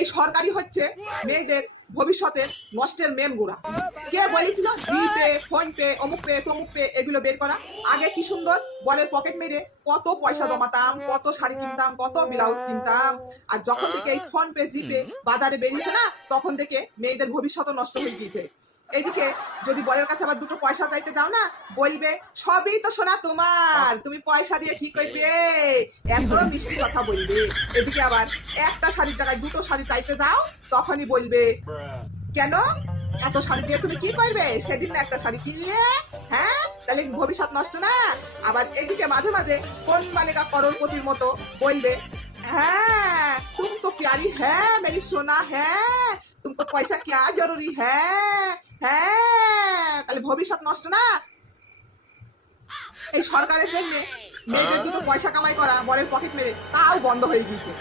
এই সরকারি হচ্ছে মেয়েদের ভবিষ্যতের নষ্টের মেন গোড়া। কে বলেছিল জিপে, ফোন পে, অমুক পে, তমুক পে এগুলো বের করা? আগে কি সুন্দর বলের পকেট মেরে কত পয়সা জমাতাম, কত শাড়ি কিনতাম, কত ব্লাউজ কিনতাম। আর যখন থেকে এই ফোন পে, জিপে বাজারে বেরিয়েছে না, তখন থেকে মেয়েদের ভবিষ্যৎ নষ্ট হয়ে গিয়েছে। এইদিকে যদি বরের কাছে আবার দুটো পয়সা চাইতে যাও না, বলবে সবই তো সোনা তোমার, তুমি পয়সা দিয়ে কি করবে, এত মিষ্টি কথা বলবে। এদিকে আবার একটা শাড়ির জায়গায় দুটো শাড়ি চাইতে যাও, তখনই বলবে কেন এত শাড়ি দিয়ে তুমি কি করবে, সেদিন না একটা শাড়ি কিনলে। হ্যাঁ, তাহলে ভবিষ্যৎ নষ্ট না? আবার এদিকে মাঝে মাঝে কোন মালিকা করোড়পতির মতো বলবে হ্যাঁ তুম তো প্যারি হ্যাঁ মেরি সোনা, হ্যাঁ তুমকো পয়সা क्या জরুরি, হ্যাঁ হ্যাঁ, তাহলে ভবিষ্যৎ নষ্ট না? এই সরকারের জন্য মেয়েদের দুটো পয়সা কামাই করা বরের পকেট মেরে তাও বন্ধ হয়ে গিয়েছে।